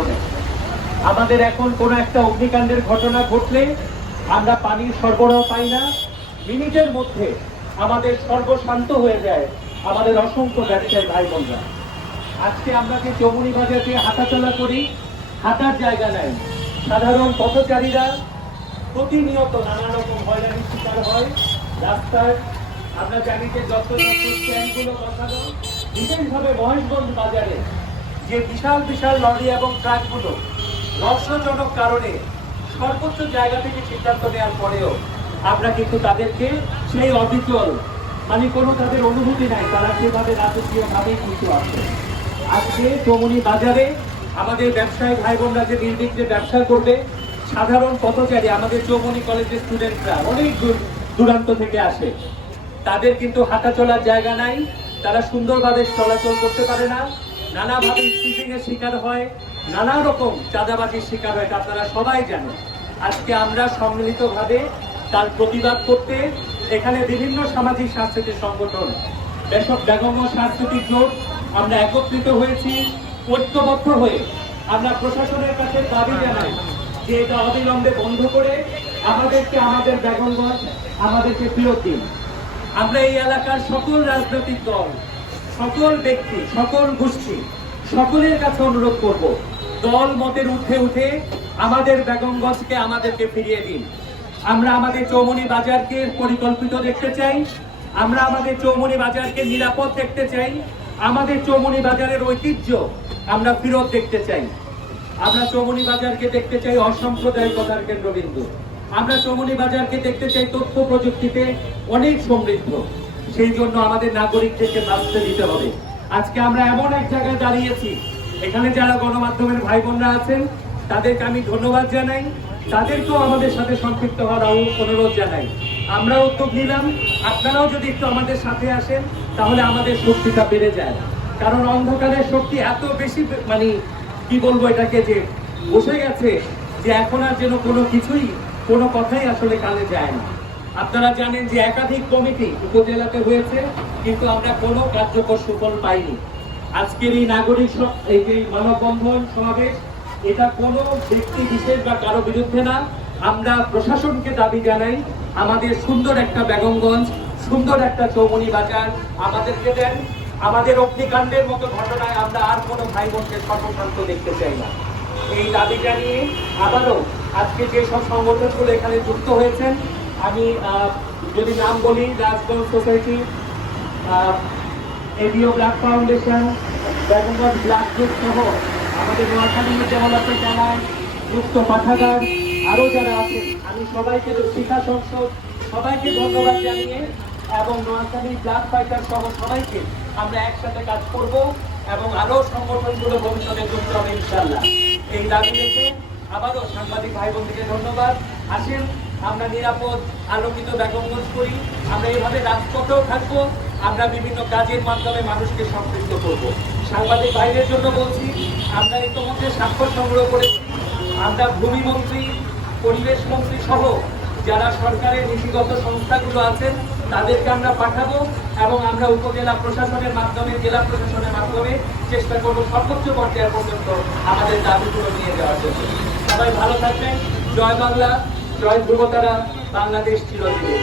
কারণে। আমাদের এখন কোনো একটা অগ্নিকাণ্ডের ঘটনা ঘটলে আমরা পানির সরবরাহ পাই না, মিনিটের মধ্যে আমাদের সর্বশান্ত হয়ে যায় আমাদের অসংখ্য ব্যবসায়ী ভাই বোনরা। আজকে আমরা যে চৌমুহনী বাজারে হাঁটাচলা করি, হাঁটার জায়গা নাই, সাধারণ পথচারীরা প্রতিনিয়ত নানা রকম হয়রানির শিকার হয় রাস্তায়। আমরা জানি যে যত স্ট্যান্ডগুলো বসানো, বিশেষভাবে মহেশগঞ্জ বাজারে যে বিশাল বিশাল লরি এবং ট্রাকগুলো রহস্যজনক কারণে সর্বোচ্চ জায়গা থেকে সিদ্ধান্ত নেওয়ার পরেও আমরা কিন্তু তাদেরকে সেই অবিচল, মানে কোনো তাদের অনুভূতি নাই, তারা সেভাবে রাজকীয়ভাবেই কিন্তু আছে। আজকে চৌমুহনী বাজারে আমাদের ব্যবসায়ী ভাই বোনরা যে নির্বিঘ্নে ব্যবসা করবে, সাধারণ পথচারী আমাদের চৌমুহনী কলেজের স্টুডেন্টরা অনেক দূরান্ত থেকে আসে, তাদের কিন্তু হাঁটা চলার জায়গা নাই, তারা সুন্দরভাবে চলাচল করতে পারে না, নানাভাবে স্ট্রিটিং এর শিকার হয়, নানা রকম চাঁদাবাজির শিকার হয়, আপনারা সবাই জানেন। আজকে আমরা সম্মিলিতভাবে তার প্রতিবাদ করতে এখানে বিভিন্ন সামাজিক সাংস্কৃতিক সংগঠন, বেগমগঞ্জ সাংস্কৃতিক জোট আমরা একত্রিত হয়েছি, ঐক্যবদ্ধ হয়ে আমরা প্রশাসনের কাছে দাবি জানাই যে এটা অবিলম্বে বন্ধ করে আমাদেরকে আমাদের বেগমগঞ্জ আমাদেরকে ফেরত দিন। আমরা এই এলাকার সকল রাজনৈতিক দল, সকল ব্যক্তি, সকল গোষ্ঠী, সকলের কাছে অনুরোধ করব, দল মতের ঊর্ধ্বে উঠে আমাদের বেগমগঞ্জকে আমাদেরকে ফিরিয়ে দিন। আমরা আমাদের চৌমুহনী বাজারকে পরিকল্পিত দেখতে চাই, আমরা আমাদের চৌমুহনী বাজারকে নিরাপদ দেখতে চাই, আমাদের চৌমুহনী বাজারের ঐতিহ্য আমরা ফেরত দেখতে চাই। আমরা চৌমুহনী বাজারকে দেখতে চাই অসাম্প্রদায়িকতার কেন্দ্রবিন্দু, আমরা চৌমুহনী বাজারকে দেখতে চাই তথ্য প্রযুক্তিতে অনেক সমৃদ্ধ। সেই জন্য আমাদের নাগরিকদেরকে বাঁচতে দিতে হবে। আজকে আমরা এমন এক জায়গায় দাঁড়িয়েছি, এখানে যারা গণমাধ্যমের ভাই বোনরা আছেন তাদেরকে আমি ধন্যবাদ জানাই, তাদেরকেও আমাদের সাথে সম্পৃক্ত হওয়ার অনুরোধ জানাই। আমরা উদ্যোগ নিলাম, আপনারাও যদি একটু আমাদের সাথে আসেন তাহলে আমাদের শক্তিটা বেড়ে যায়। কারণ অন্ধকারের শক্তি এত বেশি, মানে কি বলবো এটাকে, যে বসে গেছে যে এখন আর যেন কোনো কিছুই, কোনো কথাই আসলে কানে যায় না। আপনারা জানেন যে একাধিক কমিটি উপজেলাতে হয়েছে, কিন্তু আমরা কোনো কার্যকর সুফল পাইনি। আজকের এই নাগরিক এই যে মানববন্ধন সমাবেশ, এটা কোনো ব্যক্তি বিশেষ বা কারো বিরুদ্ধে না। আমরা প্রশাসনকে দাবি জানাই আমাদের সুন্দর একটা বেগমগঞ্জ, সুন্দর একটা চৌমুহনী বাজার আমাদেরকে দেন। আমাদের অগ্নিকাণ্ডের মতো ঘটনায় আমরা আর কোনো ভাই বোনকে সর্বশান্ত দেখতে চাই না। এই দাবি জানিয়ে আবারও আজকে যেসব সংগঠনগুলো এখানে যুক্ত হয়েছেন, আমি যদি নাম বলি, Rajganj society, ADO blood foundation, Begumganj blood group সহ আমাদের নোয়াখালী ডেভেলপমেন্ট জানায়, মুক্ত পাঠাগার, আরও যারা আছেন, আমি সবাইকে, শিক্ষা সংসদ, সবাইকে ধন্যবাদ জানিয়ে এবং নোয়াখালী ব্লাড ফাইটার সহ সবাইকে আমরা একসাথে কাজ করব এবং আরও সংগঠনগুলো ভবিষ্যতে যুক্ত হবে ইনশাআল্লাহ। এই দাবি রেখে আবারও সাংবাদিক ভাই বোনদেরকে ধন্যবাদ। আসেন আমরা নিরাপদ আলোকিত বেগমগঞ্জ করি, আমরা এইভাবে রাজপথেও থাকবো, আমরা বিভিন্ন কাজের মাধ্যমে মানুষকে সম্পৃক্ত করব। সাংবাদিক ভাইদের জন্য বলছি, আমরা ইতিমধ্যে স্বাক্ষর সংগ্রহ করেছি, আমরা ভূমিমন্ত্রী, পরিবেশ মন্ত্রী সহ যারা সরকারের নীতিগত সংস্থাগুলো আছেন তাদেরকে আমরা পাঠাবো এবং আমরা উপজেলা প্রশাসনের মাধ্যমে, জেলা প্রশাসনের মাধ্যমে চেষ্টা করবো সর্বোচ্চ পর্যায় পর্যন্ত আমাদের দাবিগুলো নিয়ে যাওয়ার জন্য। সবাই ভালো থাকবেন। জয় বাংলা, জয় ধ্রুবতারা, বাংলাদেশ চিরজীবী।